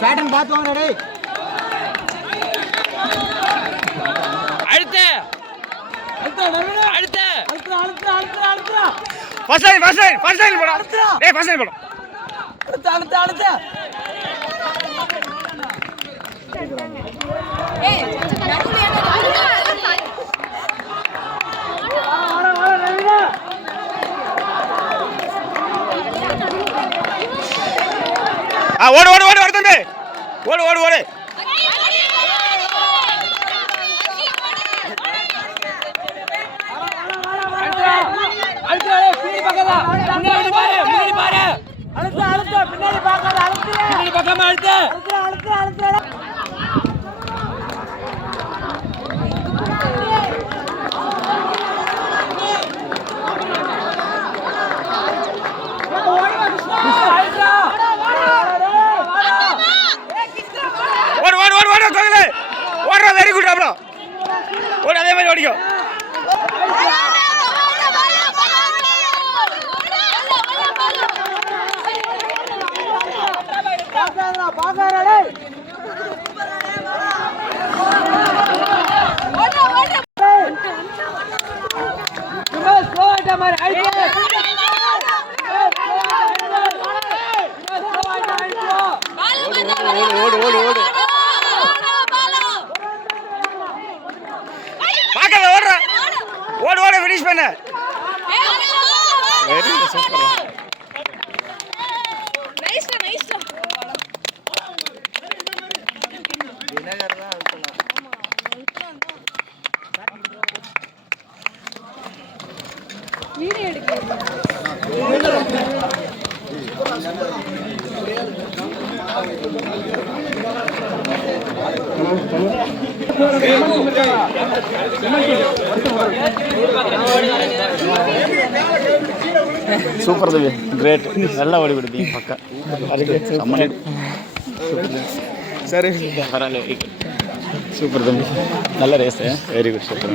Pattern பார்த்து வாங்க டேய். அடுத்து ஃபர்ஸ்ட் லைன் போடா. டேய் ஃபர்ஸ்ட் லைன் போடா. அடுத்து ஓடு ஓடு ஓடு ஓடு தம்பி. ஓடு ஓடு ஓடு. வெரி குட் அப்புறம் ஓடு அதே மாதிரி ஓடிக்கோ. ஓடு ஓடு ஓடு பாக்கல ஓடுற ஓடு ஓடு ஃபினிஷ் பண்ணு. Very super. Nice nice. Vinegar தான் அழுத்தலாம். வீடியோ எடுக்கிறேன். சூப்பர் தம்பி, கிரேட். நல்லா ஓடி கொடுத்தீங்க பக்கா. சரி பரவாயில்ல, வெரி குட். சூப்பர் தம்பி, நல்ல ரேஸ். Very good, super.